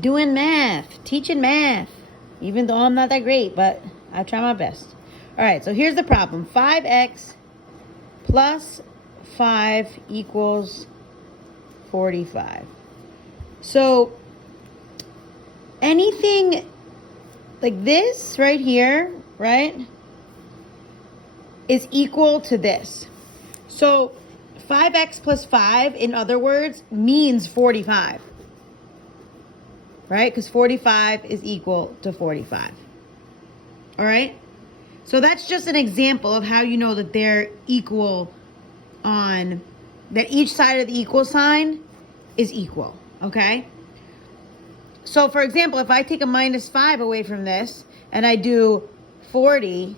doing math, teaching math, even though I'm not that great, but I try my best. All right, so here's the problem. 5x plus 5 equals 45. So anything like this right here, right, is equal to this. So 5x plus 5, in other words, means 45. Right? Because 45 is equal to 45. All right? So that's just an example of how you know that they're equal on, that each side of the equal sign is equal. Okay? So for example, if I take a minus 5 away from this and I do 40,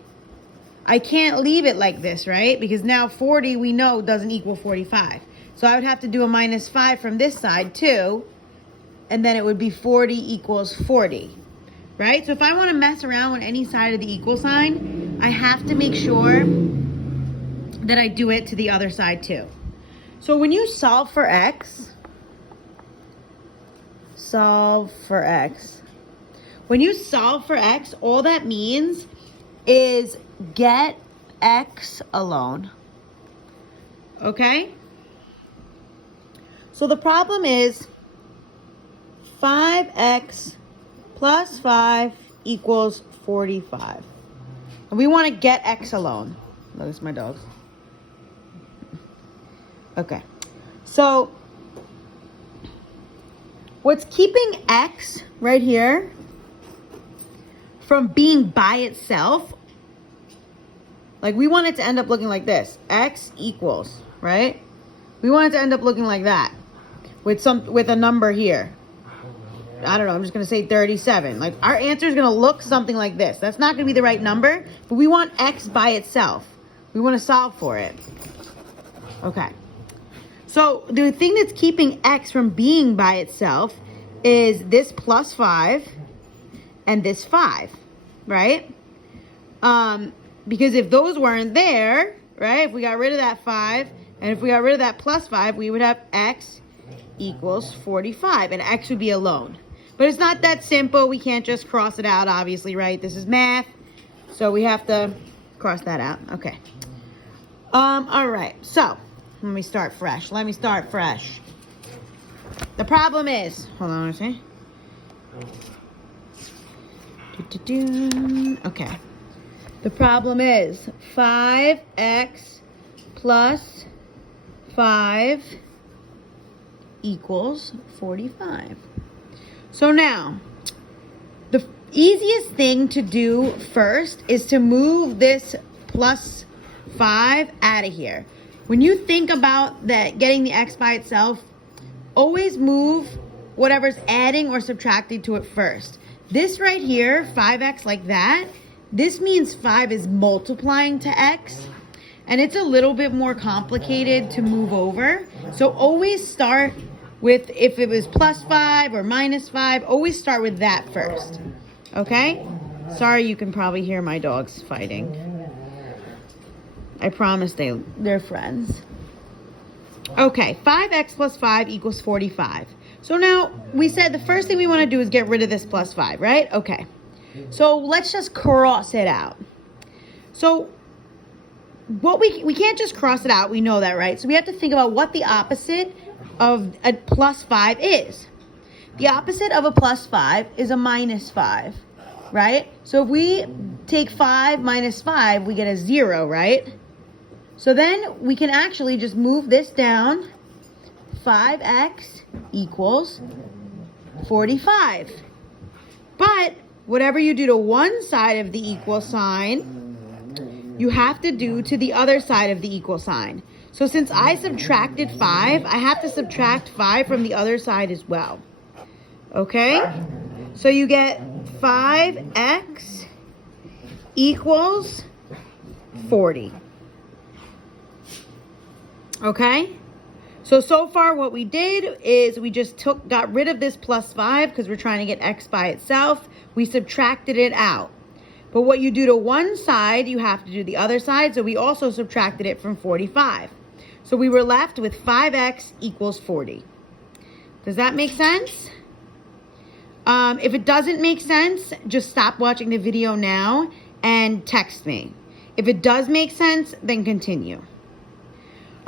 I can't leave it like this, right? Because now 40 we know doesn't equal 45. So I would have to do a minus 5 from this side too. And then it would be 40 equals 40, right? So if I want to mess around with any side of the equal sign, I have to make sure that I do it to the other side too. So when you solve for x, when you solve for x, all that means is get x alone, okay? So the problem is 5x plus 5 equals 45. And we want to get x alone. Oh, that's my dogs. Okay. So what's keeping x right here from being by itself, like we want it to end up looking like this. X equals, right? We want it to end up looking like that with a number here. I don't know, I'm just going to say 37. Like, our answer is going to look something like this. That's not going to be the right number, but we want x by itself. We want to solve for it. Okay. So, the thing that's keeping x from being by itself is this plus 5 and this 5, right? Because if those weren't there, right, if we got rid of that 5, and if we got rid of that plus 5, we would have x equals 45, and x would be alone. But it's not that simple. We can't just cross it out, obviously, right? This is math, so we have to cross that out. Okay. All right. So let me start fresh. The problem is, hold on a second. Okay. The problem is 5x plus 5 equals 45. So now, the easiest thing to do first is to move this plus 5 out of here. When you think about that, getting the x by itself, always move whatever's adding or subtracting to it first. This right here, 5x like that, this means 5 is multiplying to x. And it's a little bit more complicated to move over. So always start with, if it was plus 5 or minus 5, always start with that first. Okay? Sorry, you can probably hear my dogs fighting. I promise they're friends. Okay, 5x plus 5 equals 45. So now, we said the first thing we want to do is get rid of this plus 5, right? Okay. So let's just cross it out. So what we can't just cross it out, we know that, right? So we have to think about what the opposite of a plus 5 is. The opposite of a plus 5 is a minus 5, right? So if we take 5 minus 5, we get a 0, right? So then we can actually just move this down. 5x equals 45. But whatever you do to one side of the equal sign, you have to do to the other side of the equal sign. So since I subtracted 5, I have to subtract 5 from the other side as well. Okay? So you get 5x equals 40. Okay? So far what we did is we just got rid of this plus 5 because we're trying to get x by itself. We subtracted it out. But what you do to one side, you have to do the other side. So we also subtracted it from 45. So we were left with 5x equals 40. Does that make sense? If it doesn't make sense, just stop watching the video now and text me. If it does make sense, then continue.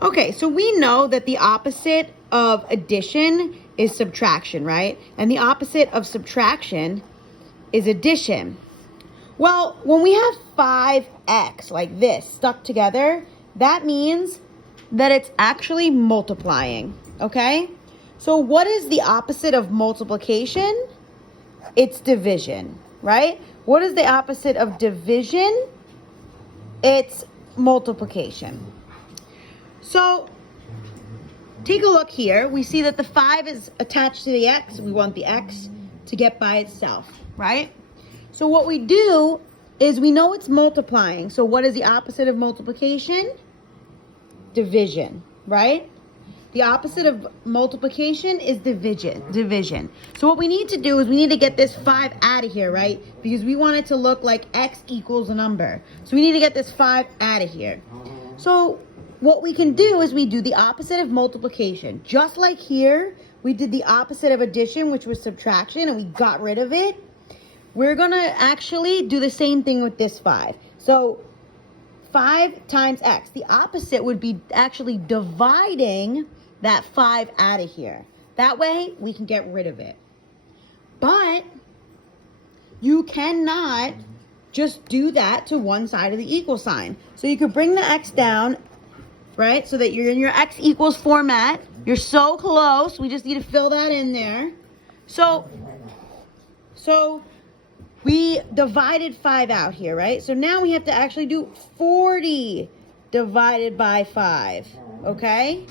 Okay, so we know that the opposite of addition is subtraction, right? And the opposite of subtraction is addition. Well, when we have 5x like this stuck together, that means that it's actually multiplying, okay? So what is the opposite of multiplication? It's division, right? What is the opposite of division? It's multiplication. So take a look here. We see that the 5 is attached to the x. We want the x to get by itself, right? So what we do is we know it's multiplying. So what is the opposite of multiplication? Division, right? The opposite of multiplication is division. So what we need to do is we need to get this 5 out of here, right? Because we want it to look like x equals a number. So we need to get this 5 out of here. So what we can do is we do the opposite of multiplication. Just like here, we did the opposite of addition, which was subtraction, and we got rid of it. We're going to actually do the same thing with this 5. So 5 times x. The opposite would be actually dividing that 5 out of here. That way, we can get rid of it. But you cannot just do that to one side of the equal sign. So you could bring the x down, right? So that you're in your x equals format. You're so close. We just need to fill that in there. So we divided 5 out here, right? So now we have to actually do 40 divided by 5, okay?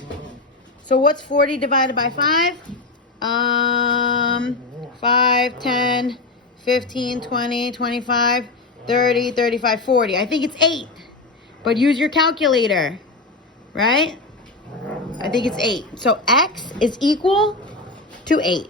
So what's 40 divided by 5? 5, 10, 15, 20, 25, 30, 35, 40. I think it's 8, but use your calculator, right? I think it's 8. So x is equal to 8.